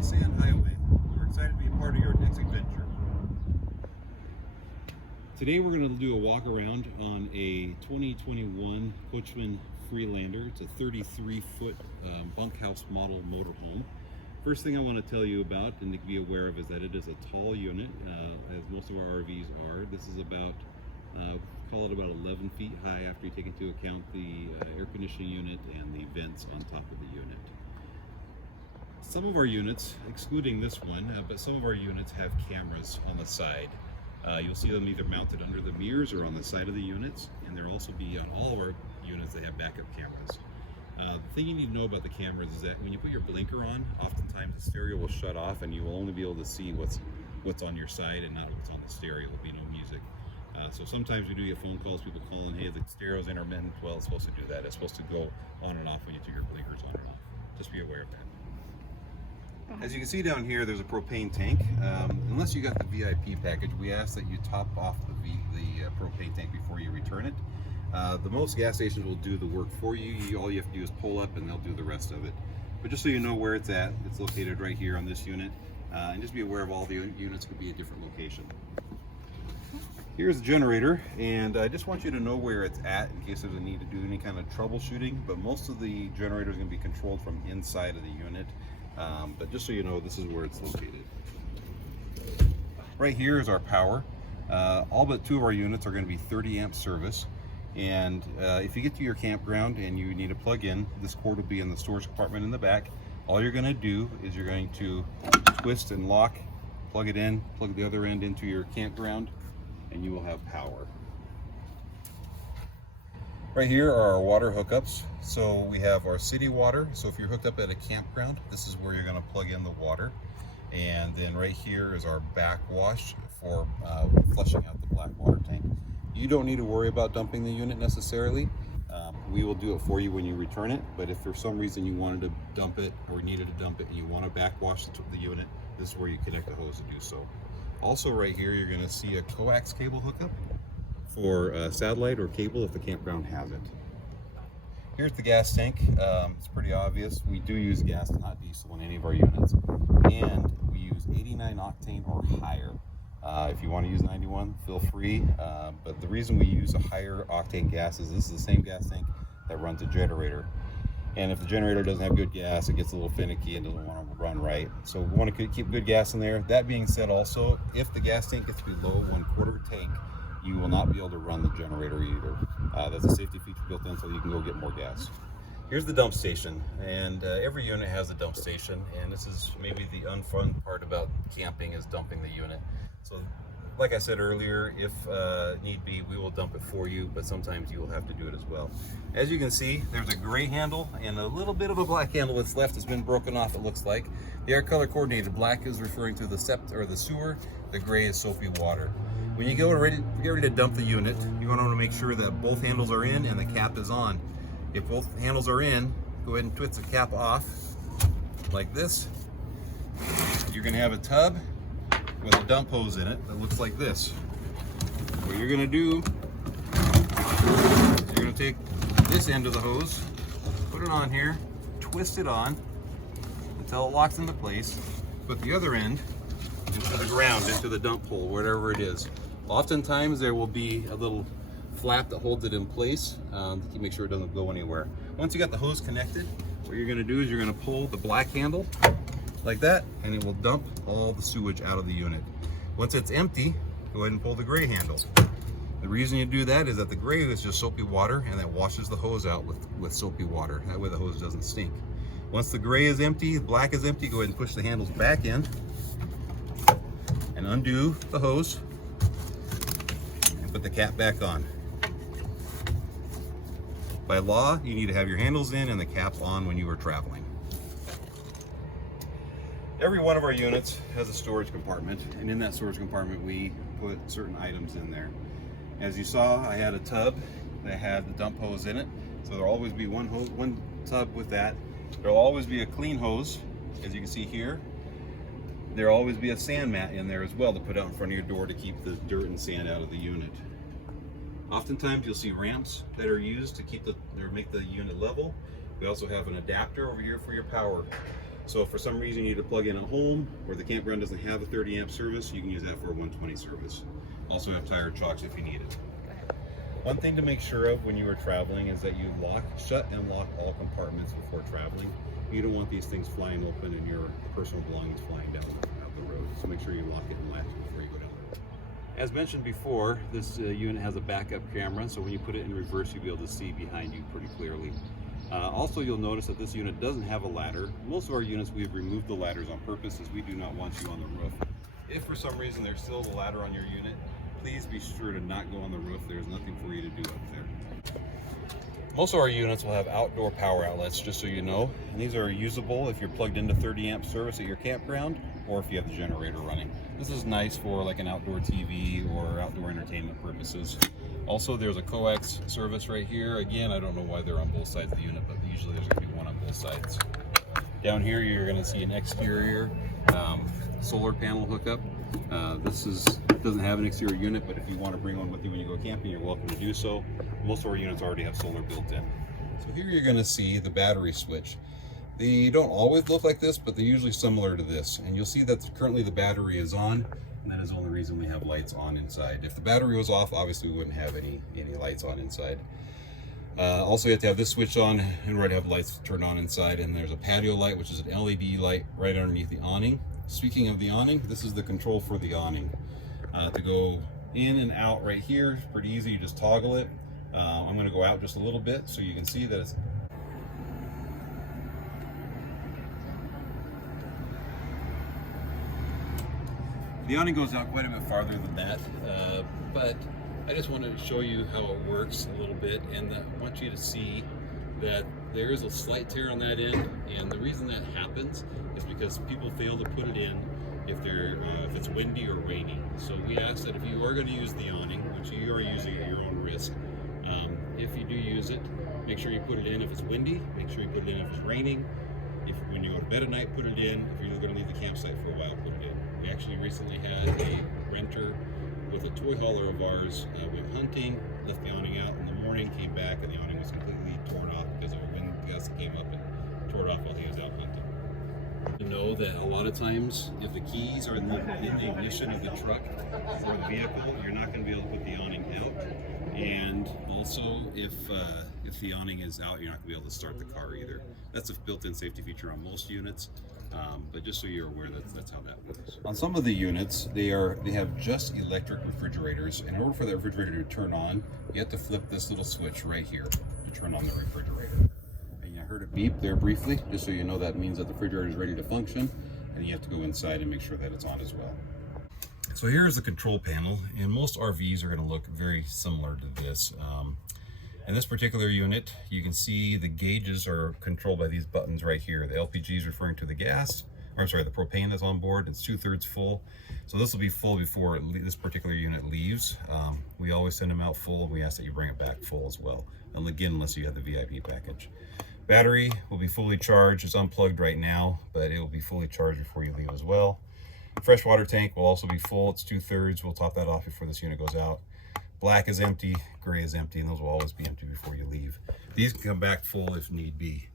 the Sand Highway. We're excited to be a part of your next adventure. Today we're going to do a walk around on a 2021 Coachmen Freelander. It's a 33-foot bunkhouse model motorhome. First thing I want to tell you about and to be aware of is that it is a tall unit, as most of our RVs are. This is about, call it about 11 feet high after you take into account the air conditioning unit and the vents on top of the unit. Some of our units, excluding this one, but some of our units have cameras on the side. You'll see them either mounted under the mirrors or on the side of the units, and there'll also be on all of our units that have backup cameras. The thing you need to know about the cameras is that when you put your blinker on, oftentimes the stereo will shut off and you will only be able to see what's on your side and not what's on the stereo. There'll be no music. So sometimes we do get phone calls, people calling, hey, the stereo's intermittent. Well, it's supposed to do that. It's supposed to go on and off when you take your blinkers on and off. Just be aware of that. As you can see down here, there's a propane tank. Unless you got the VIP package, we ask that you top off the propane tank before you return it. The most gas stations will do the work for you. All you have to do is pull up and they'll do the rest of it. But just so you know where it's at, it's located right here on this unit. And just be aware of all the units could be a different location. Here's the generator, and I just want you to know where it's at in case there's a need to do any kind of troubleshooting. But most of the generator is going to be controlled from inside of the unit. But just so you know, this is where it's located. Right here is our power. All but two of our units are going to be 30 amp service. And if you get to your campground and you need to plug in, this cord will be in the storage compartment in the back. All you're going to do is you're going to twist and lock, plug it in, plug the other end into your campground, and you will have power. Right here are our water hookups. So we have our city water. So if you're hooked up at a campground, this is where you're going to plug in the water. And then right here is our backwash for flushing out the black water tank. You don't need to worry about dumping the unit necessarily. We will do it for you when you return it. But if for some reason you wanted to dump it or needed to dump it and you want to backwash the unit, this is where you connect the hose to do so. Also right here, you're going to see a coax cable hookup for satellite or cable if the campground has it. Here's the gas tank. It's pretty obvious. We do use gas, not diesel, in any of our units, and we use 89 octane or higher. If you want to use 91, feel free. But the reason we use a higher octane gas is this is the same gas tank that runs a generator. And if the generator doesn't have good gas, it gets a little finicky and doesn't want to run right. So we want to keep good gas in there. That being said, also, if the gas tank gets below 1/4 tank, you will not be able to run the generator either. That's a safety feature built in so you can go get more gas. Here's the dump station, and every unit has a dump station, and this is maybe the unfun part about camping is dumping the unit. So like I said earlier, if need be, we will dump it for you, but sometimes you will have to do it as well. As you can see, there's a gray handle and a little bit of a black handle that's left. It's been broken off, it looks like. They are color coordinated. Black is referring to the the sewer, the gray is soapy water. When you get ready to dump the unit, you want to make sure that both handles are in and the cap is on. If both handles are in, go ahead and twist the cap off like this. You're going to have a tub with a dump hose in it that looks like this. What you're going to do is you're going to take this end of the hose, put it on here, twist it on until it locks into place, put the other end into the ground, into the dump hole, whatever it is. Oftentimes there will be a little flap that holds it in place to make sure it doesn't go anywhere. Once you got the hose connected, what you're going to do is you're going to pull the black handle like that, and it will dump all the sewage out of the unit. Once it's empty, go ahead and pull the gray handle. The reason you do that is that the gray is just soapy water, and that washes the hose out with soapy water. That way the hose doesn't stink. Once the gray is empty, the black is empty, go ahead and push the handles back in and undo the hose and put the cap back on. By law, you need to have your handles in and the cap on when you are traveling. Every one of our units has a storage compartment, and in that storage compartment we put certain items in there. As you saw, I had a tub that had the dump hose in it, so there'll always be one tub with that. There'll always be a clean hose, as you can see here. There'll always be a sand mat in there as well to put out in front of your door to keep the dirt and sand out of the unit. Oftentimes you'll see ramps that are used to keep make the unit level. We also have an adapter over here for your power. So if for some reason you need to plug in at home, or the campground doesn't have a 30 amp service, you can use that for a 120 service. Also have tire chocks if you need it. One thing to make sure of when you are traveling is that you shut and lock all compartments before traveling. You don't want these things flying open and your personal belongings flying down the road. So make sure you lock it and latch it before you go down the road. As mentioned before, this unit has a backup camera, so when you put it in reverse, you'll be able to see behind you pretty clearly. Also, you'll notice that this unit doesn't have a ladder. Most of our units, we've removed the ladders on purpose, as we do not want you on the roof. If for some reason there's still a ladder on your unit, please be sure to not go on the roof. There's nothing for you to do up there. Most of our units will have outdoor power outlets, just so you know, and these are usable if you're plugged into 30 amp service at your campground, or if you have the generator running. This is nice for like an outdoor TV or outdoor entertainment purposes. Also, there's a coax service right here. Again, I don't know why they're on both sides of the unit, but usually there's going to be one on both sides. Down here, you're going to see an exterior solar panel hookup. This doesn't have an exterior unit, but if you want to bring one with you when you go camping, you're welcome to do so. Most of our units already have solar built in. So here you're going to see the battery switch. They don't always look like this, but they're usually similar to this. And you'll see that currently the battery is on, and that is the only reason we have lights on inside. If the battery was off, obviously we wouldn't have any lights on inside. Also, you have to have this switch on in order to have lights turned on inside, and there's a patio light, which is an LED light right underneath the awning. Speaking of the awning, this is the control for the awning. To go in and out right here, it's pretty easy, you just toggle it. I'm going to go out just a little bit so you can see that it's the awning goes out quite a bit farther than that, but I just wanted to show you how it works a little bit, and I want you to see that there is a slight tear on that end, and the reason that happens is because people fail to put it in if it's windy or rainy. So we ask that if you are going to use the awning, which you are using at your own risk, if you do use it, make sure you put it in if it's windy, make sure you put it in if it's raining. When you go to bed at night, put it in. If you're going to leave the campsite for a while, put it in. We actually recently had a renter with a toy hauler of ours went hunting, left the awning out in the morning, came back, and the awning was completely torn off because of a wind gust that came up and tore it off while he was out hunting. To know that a lot of times, if the keys are in the ignition of the truck or the vehicle, you're not going to be able to put the awning out. And also, if the awning is out, you're not going to be able to start the car either. That's a built-in safety feature on most units, but just so you're aware that's how that works. On some of the units, they have just electric refrigerators. In order for that refrigerator to turn on, you have to flip this little switch right here to turn on the refrigerator. And you heard it beep there briefly, just so you know that means that the refrigerator is ready to function, and you have to go inside and make sure that it's on as well. So here's the control panel, and most RVs are going to look very similar to this. In this particular unit, you can see the gauges are controlled by these buttons right here. The LPG is referring to the gas, or I'm sorry, the propane that's on board. It's 2/3 full. So this will be full before this particular unit leaves. We always send them out full, and we ask that you bring it back full as well. And again, unless you have the VIP package. Battery will be fully charged. It's unplugged right now, but it will be fully charged before you leave as well. Freshwater tank will also be full. It's 2/3. We'll top that off before this unit goes out. Black is empty, gray is empty, and those will always be empty before you leave. These can come back full if need be.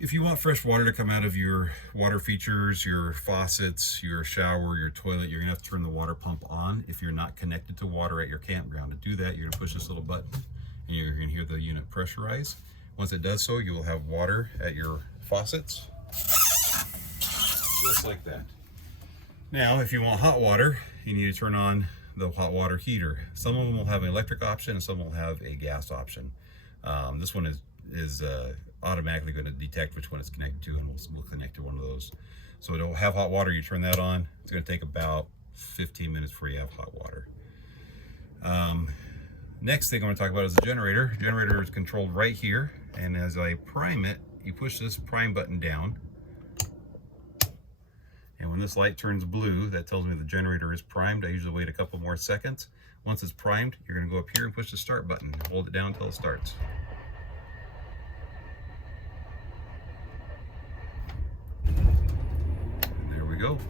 If you want fresh water to come out of your water features, your faucets, your shower, your toilet, you're gonna have to turn the water pump on if you're not connected to water at your campground. To do that, you're gonna push this little button, and you're gonna hear the unit pressurize. Once it does so, you will have water at your faucets, just like that. Now, if you want hot water, you need to turn on the hot water heater. Some of them will have an electric option, and some will have a gas option. This one is automatically going to detect which one it's connected to, and we'll connect to one of those. So it'll have hot water. You turn that on. It's going to take about 15 minutes before you have hot water. Next thing I'm going to talk about is the generator. The generator is controlled right here, and as I prime it, you push this prime button down. And when this light turns blue, that tells me the generator is primed. I usually wait a couple more seconds. Once it's primed, you're going to go up here and push the start button. Hold it down until it starts. And there we go.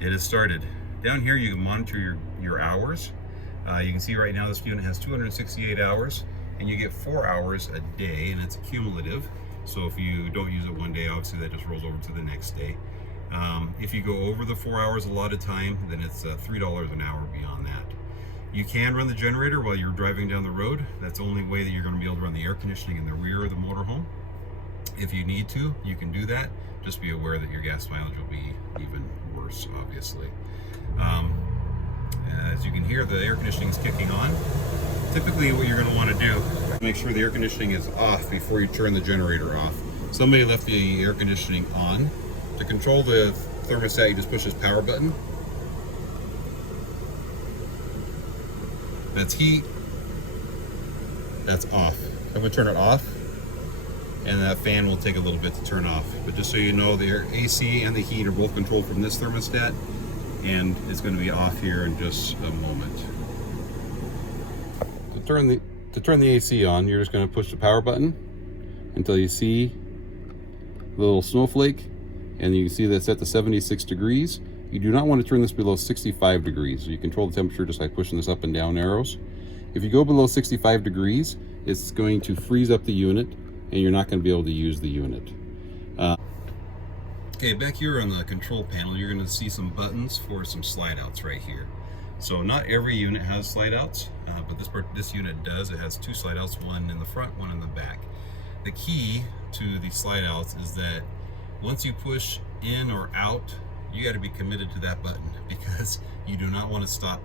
It has started. Down here, you can monitor your hours. You can see right now this unit has 268 hours, and you get 4 hours a day, and it's cumulative. So if you don't use it one day, obviously that just rolls over to the next day. If you go over the 4 hours allotted time, then it's $3 an hour beyond that. You can run the generator while you're driving down the road. That's the only way that you're going to be able to run the air conditioning in the rear of the motorhome. If you need to, you can do that. Just be aware that your gas mileage will be even worse, obviously. As you can hear, the air conditioning is kicking on. Typically what you're going to want to do, make sure the air conditioning is off before you turn the generator off. Somebody left the air conditioning on. To control the thermostat, you just push this power button. That's heat, that's off. I'm going to turn it off, and that fan will take a little bit to turn off. But just so you know, the AC and the heat are both controlled from this thermostat, and it's going to be off here in just a moment. To turn the AC on, you're just going to push the power button until you see the little snowflake, and you can see that's set to 76 degrees. You do not want to turn this below 65 degrees. So you control the temperature just by pushing this up and down arrows. If you go below 65 degrees, it's going to freeze up the unit, and you're not going to be able to use the unit. Okay, back here on the control panel, you're going to see some buttons for some slide outs right here. So not every unit has slide outs, but this unit does. It has 2 slide outs, one in the front, one in the back. The key to the slide outs is that once you push in or out, you got to be committed to that button, because you do not want to stop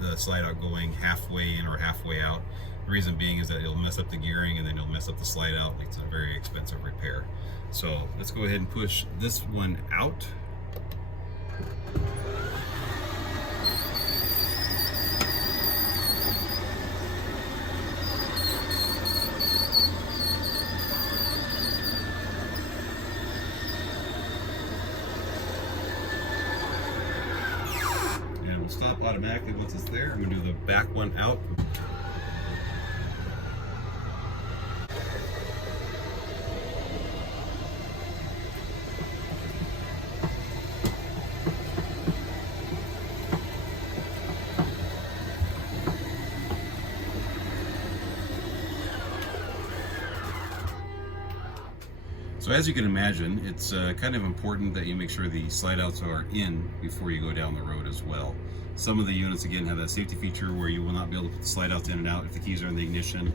the slide out going halfway in or halfway out. The reason being is that it'll mess up the gearing, and then it'll mess up the slide out. It's a very expensive repair. So let's go ahead and push this one out. It'll stop automatically once it's there. I'm going to do the back one out. So as you can imagine, it's kind of important that you make sure the slide outs are in before you go down the road as well. Some of the units, again, have that safety feature where you will not be able to put the slide outs in and out if the keys are in the ignition,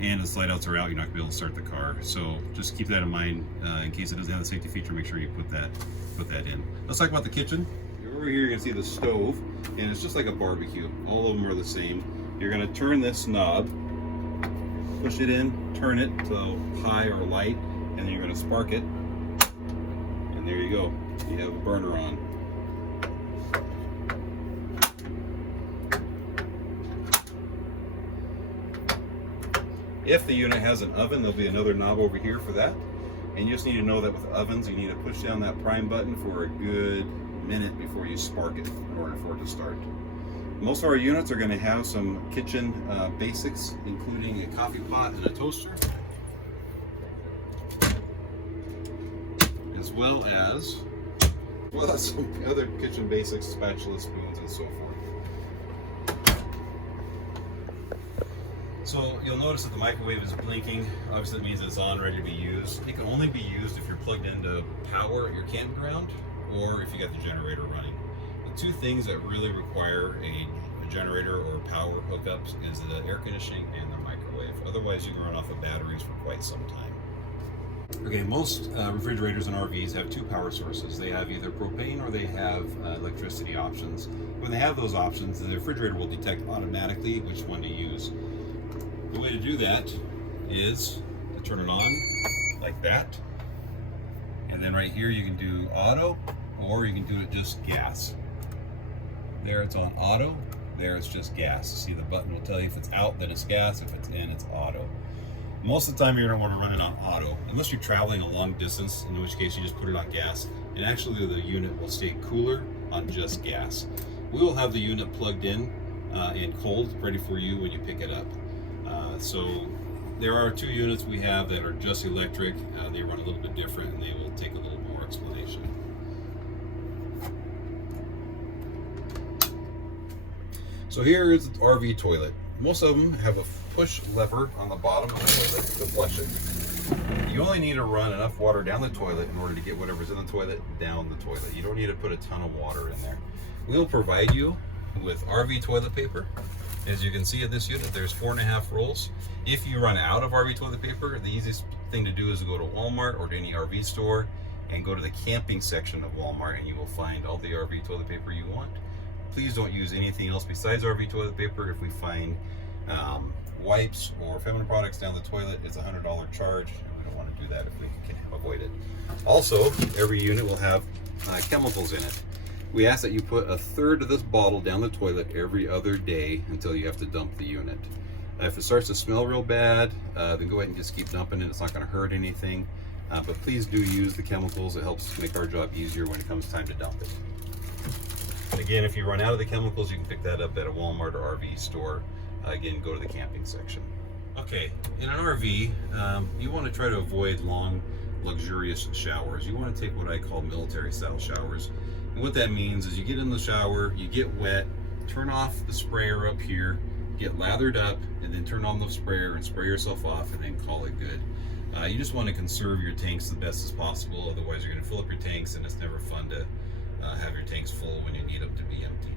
and the slide outs are out, you're not going to be able to start the car. So just keep that in mind. In case it doesn't have the safety feature, make sure you put that in. Let's talk about the kitchen. Over here you can see the stove, and it's just like a barbecue. All of them are the same. You're going to turn this knob, push it in, turn it to high or light, and then you're going to spark it, and there you go. You have a burner on. If the unit has an oven, there'll be another knob over here for that. And you just need to know that with ovens, you need to push down that prime button for a good minute before you spark it in order for it to start. Most of our units are going to have some kitchen basics, including a coffee pot and a toaster, as well as some other kitchen basics, spatulas, spoons, and so forth. So you'll notice that the microwave is blinking. Obviously it means it's on, ready to be used. It can only be used if you're plugged into power at your campground, or if you got the generator running. The two things that really require a generator or power hookups is the air conditioning and the microwave. Otherwise you can run off of batteries for quite some time. Okay, most refrigerators and RVs have 2 power sources. They have either propane or they have electricity options. When they have those options, the refrigerator will detect automatically which one to use. The way to do that is to turn it on like that. And then right here you can do auto, or you can do it just gas. There it's on auto, there it's just gas. See, the button will tell you if it's out, then it's gas, if it's in, it's auto. Most of the time you're going to want to run it on auto, unless you're traveling a long distance, in which case you just put it on gas, and actually the unit will stay cooler on just gas. We will have the unit plugged in and cold, ready for you when you pick it up. So there are 2 units we have that are just electric. They run a little bit different, and they will take a little more explanation. So here is the RV toilet. Most of them have a push lever on the bottom of the toilet to flush it. You only need to run enough water down the toilet in order to get whatever's in the toilet down the toilet. You don't need to put a ton of water in there. We'll provide you with RV toilet paper. As you can see in this unit, there's 4.5 rolls. If you run out of RV toilet paper, the easiest thing to do is to go to Walmart or to any RV store and go to the camping section of Walmart, and you will find all the RV toilet paper you want. Please don't use anything else besides RV toilet paper. If we find wipes or feminine products down the toilet, it's a $100 charge. We don't want to do that if we can avoid it. Also, every unit will have chemicals in it. We ask that you put 1/3 of this bottle down the toilet every other day until you have to dump the unit. If it starts to smell real bad, then go ahead and just keep dumping it. It's not going to hurt anything. But please do use the chemicals. It helps make our job easier when it comes time to dump it. Again, if you run out of the chemicals, you can pick that up at a Walmart or RV store. Again, go to the camping section. Okay, in an RV, you want to try to avoid long, luxurious showers. You want to take what I call military-style showers. And what that means is you get in the shower, you get wet, turn off the sprayer up here, get lathered up, and then turn on the sprayer and spray yourself off, and then call it good. You just want to conserve your tanks the best as possible. Otherwise, you're going to fill up your tanks, and it's never fun to have your tanks full when you need them to be empty.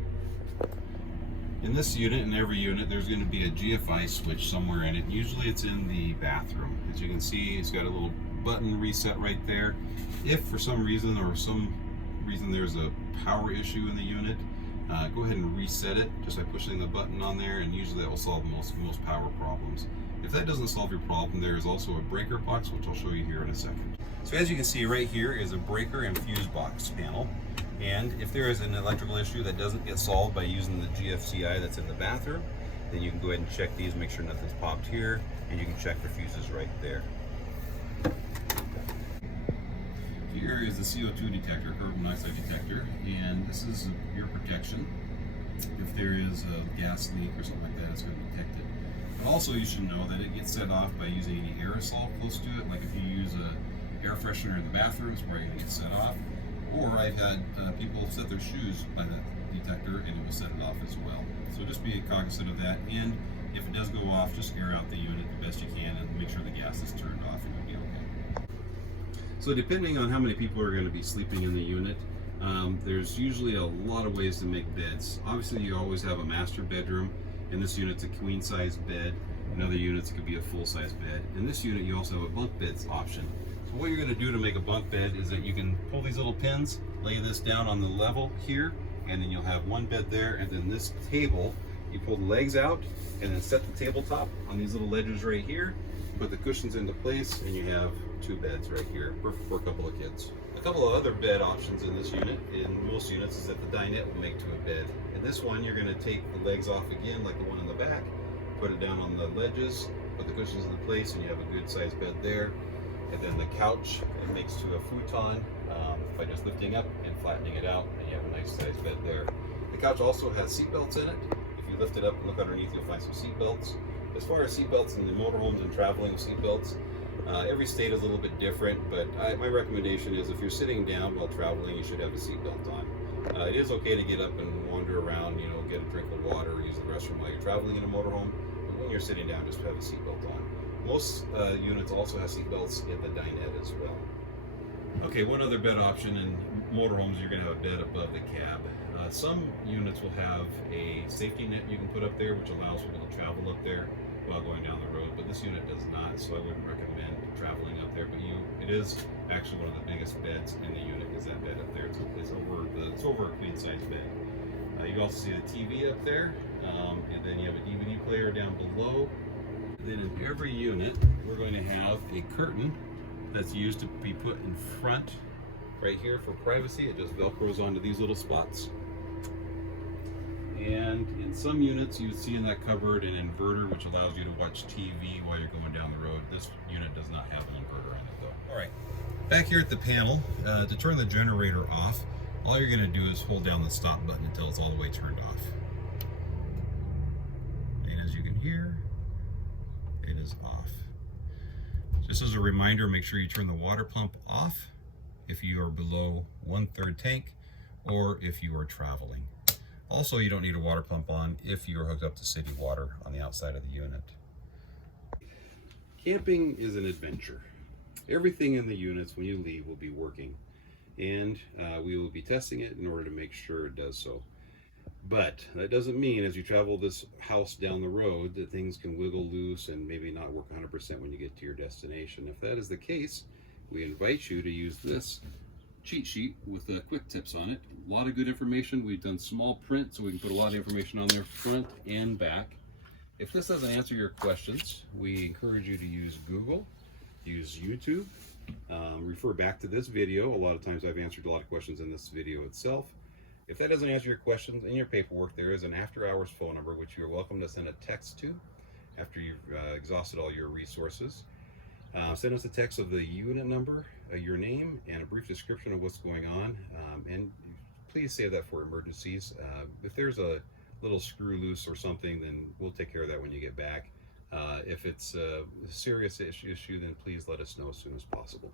In this unit, in every unit, there's going to be a GFI switch somewhere in it. Usually it's in the bathroom. As you can see, it's got a little button reset right there. If for some reason there's a power issue in the unit, go ahead and reset it just by pushing the button on there, and usually that will solve most power problems. If that doesn't solve your problem, there is also a breaker box, which I'll show you here in a second. So as you can see right here is a breaker and fuse box panel. And if there is an electrical issue that doesn't get solved by using the GFCI that's in the bathroom, then you can go ahead and check these, make sure nothing's popped here, and you can check the fuses right there. Here is the CO2 detector, carbon monoxide detector, and this is your protection. If there is a gas leak or something like that, it's going to detect it. But also you should know that it gets set off by using any aerosol close to it. Like if you use an air freshener in the bathroom, it's probably going to get set off. Or I've had people set their shoes by that detector and it will set it off as well. So just be cognizant of that. And if it does go off, just air out the unit the best you can and make sure the gas is turned off, and you'll be okay. So depending on how many people are going to be sleeping in the unit, there's usually a lot of ways to make beds. Obviously you always have a master bedroom. In this unit it's a queen size bed. In other units it could be a full size bed. In this unit you also have a bunk beds option. So what you're going to do to make a bunk bed is that you can pull these little pins, lay this down on the level here, and then you'll have one bed there, and then this table, you pull the legs out and then set the tabletop on these little ledges right here, put the cushions into place, and you have 2 beds right here, perfect for a couple of kids. A couple of other bed options in this unit, in most units, is that the dinette will make to a bed. In this one, you're going to take the legs off again like the one in the back, put it down on the ledges, put the cushions into place, and you have a good sized bed there. And then the couch, it makes to a futon by just lifting up and flattening it out, and you have a nice sized bed there. The couch also has seat belts in it. If you lift it up and look underneath, you'll find some seat belts. As far as seat belts in the motorhomes and traveling with seat belts, every state is a little bit different, but my recommendation is if you're sitting down while traveling, you should have a seat belt on. It is okay to get up and wander around, get a drink of water, or use the restroom while you're traveling in a motorhome, but when you're sitting down, just have a seat belt on. Most units also have seat belts in the dinette as well. Okay, one other bed option in motorhomes, you're going to have a bed above the cab. Some units will have a safety net you can put up there, which allows people to travel up there while going down the road, but this unit does not, so I wouldn't recommend traveling up there. But it is actually one of the biggest beds in the unit, is that bed up there. It's over a queen size bed. You also see the TV up there, and then you have a DVD player down below. Then in every unit, we're going to have a curtain that's used to be put in front right here for privacy. It just velcros onto these little spots. And in some units, you see in that cupboard an inverter, which allows you to watch TV while you're going down the road. This unit does not have an inverter on it though. All right, back here at the panel, to turn the generator off, all you're gonna do is hold down the stop button until it's all the way turned off. And as you can hear, it is off. Just as a reminder, make sure you turn the water pump off if you are below 1/3 tank or if you are traveling. Also, you don't need a water pump on if you are hooked up to city water on the outside of the unit. Camping is an adventure. everything in the units when you leave will be working, and we will be testing it in order to make sure it does so. But that doesn't mean as you travel this house down the road that things can wiggle loose and maybe not work 100% when you get to your destination. If that is the case, we invite you to use this cheat sheet with quick tips on it. A lot of good information. We've done small print so we can put a lot of information on there, front and back. If this doesn't answer your questions, we encourage you to use Google, use YouTube, refer back to this video. A lot of times I've answered a lot of questions in this video itself. If that doesn't answer your questions, in your paperwork there is an after-hours phone number which you're welcome to send a text to after you've exhausted all your resources. Send us a text of the unit number, your name, and a brief description of what's going on. And please save that for emergencies. If there's a little screw loose or something, then we'll take care of that when you get back. If it's a serious issue, then please let us know as soon as possible.